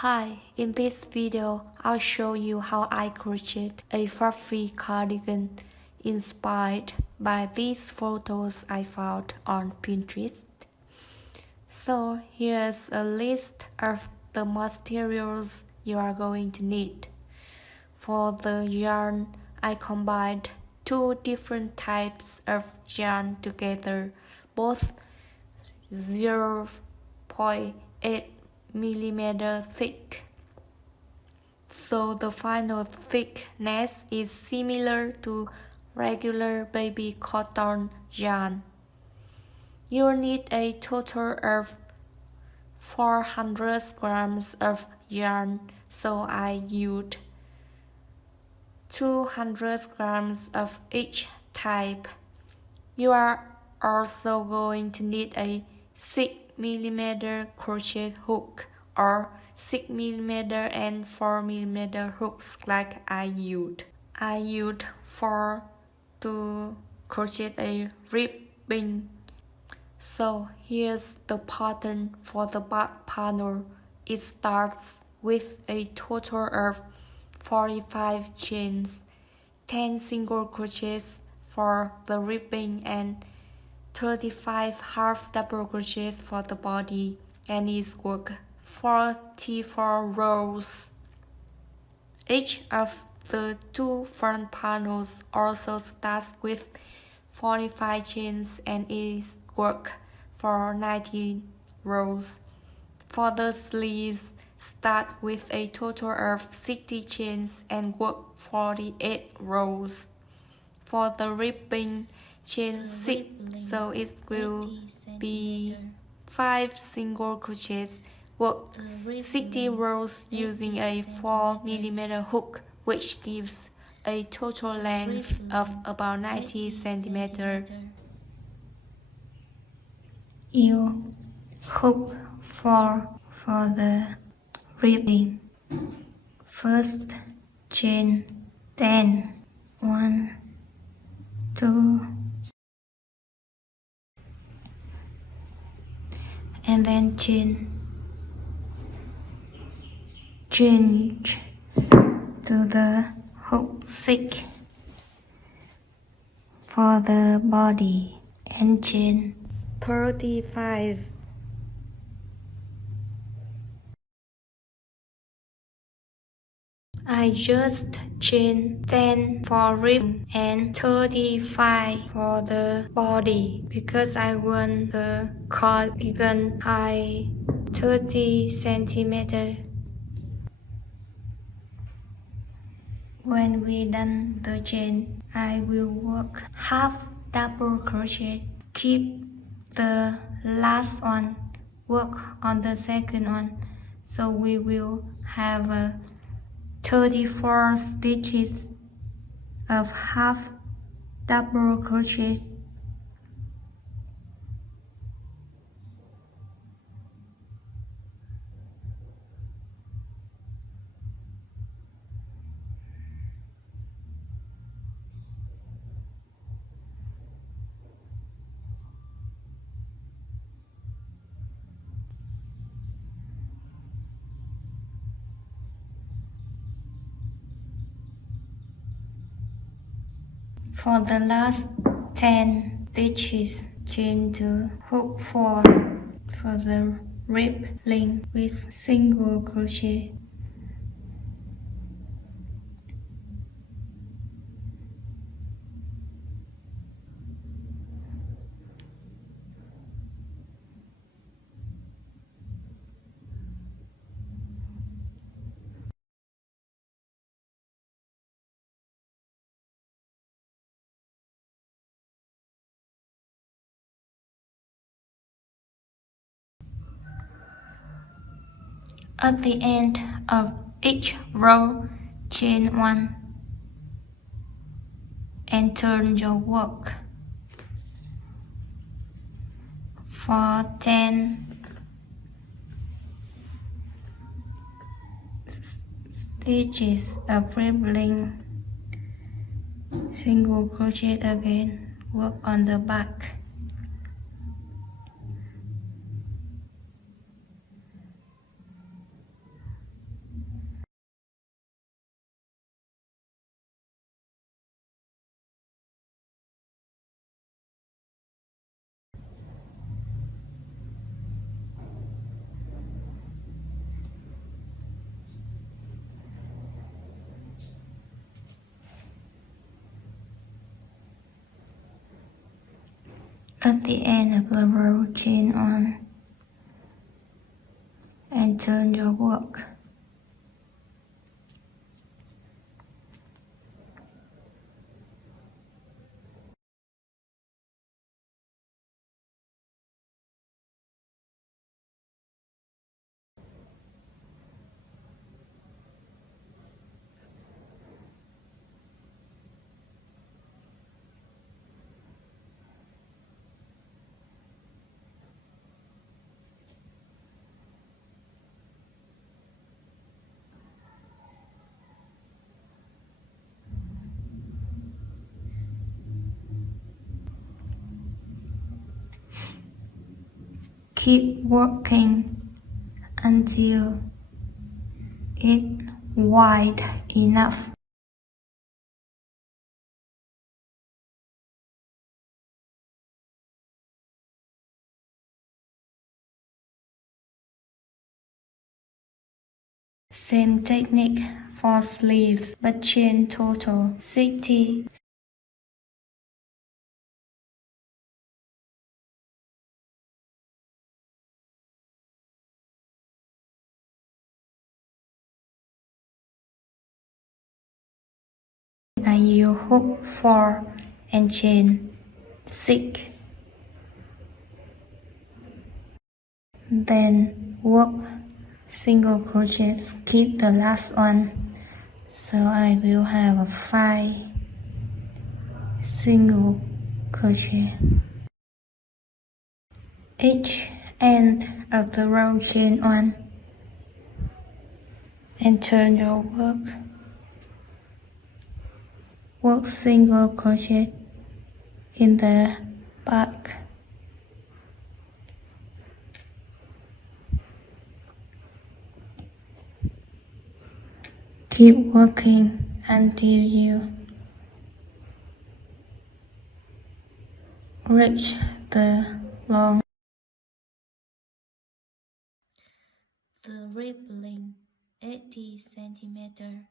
Hi, in this video, I'll show you how I crocheted a fluffy cardigan inspired by these photos I found on Pinterest. So here's a list of the materials you are going to need. For the yarn, I combined two different types of yarn together, both 0.8mm thick. So the final thickness is similar to regular baby cotton yarn. You'll need a total of 400 grams of yarn, so I used 200 grams of each type. You are also going to need a 6mm crochet hook or 6mm and 4mm hooks like I used. I used 4 to crochet a ribbing. So here's the pattern for the back panel. It starts with a total of 45 chains, 10 single crochets for the ribbing and 35 half double crochets for the body, and is work 44 rows. Each of the two front panels also starts with 45 chains and is work for 19 rows. For the sleeves, start with a total of 60 chains and work 48 rows. For the ribbing, chain 6, so it will be 5 single crochets. Work 60 rows using a 4mm hook, which gives a total length of about 90 cm. You hook 4 for the ribbing. First chain 10, 1, 2, and then change to the hook 6 for the body and chain 35. I just chain 10 for ribbing and 35 for the body because I want the cardigan high 30 cm. When we done the chain, I will work half double crochet. Keep the last one, work on the second one, so we will have a 34 stitches of half double crochet. For the last 10 stitches, chain to hook 4 for the rib link with single crochet. At the end of each row, chain 1 and turn your work. For 10 stitches of ribbing, single crochet again, work on the back. at the end of the row, chain on and turn your work. Keep working until it's wide enough. Same technique for sleeves, but chain total 60. And you hook 4 and chain 6. Then work single crochet, skip the last one. So I will have 5 single crochet. Each end of the row, chain 1 and turn your work. Work single crochet in the back. Keep working until you reach the long. The ribbing 80 centimeters.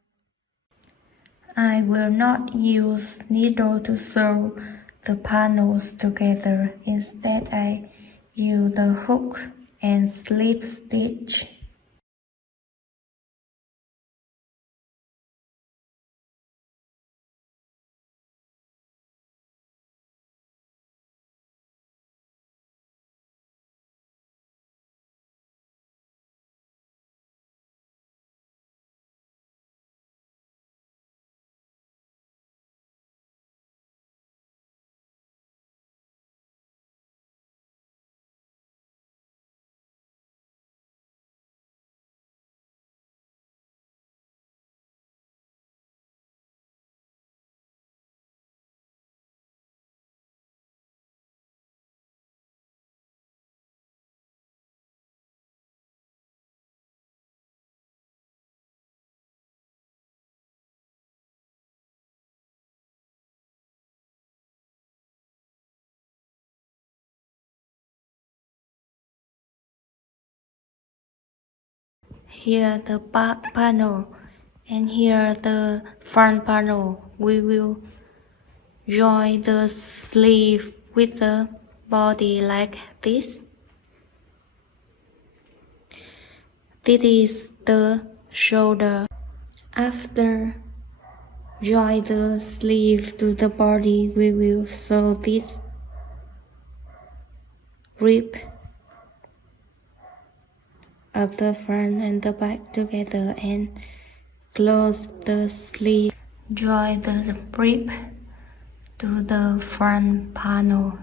I will not use needle to sew the panels together. Instead, I use the hook and slip stitch. Here the back panel and here the front panel. We will join the sleeve with the body like this. This is the shoulder. After join the sleeve to the body, we will sew this rib of the front and the back together and close the sleeve. Join the rib to the front panel.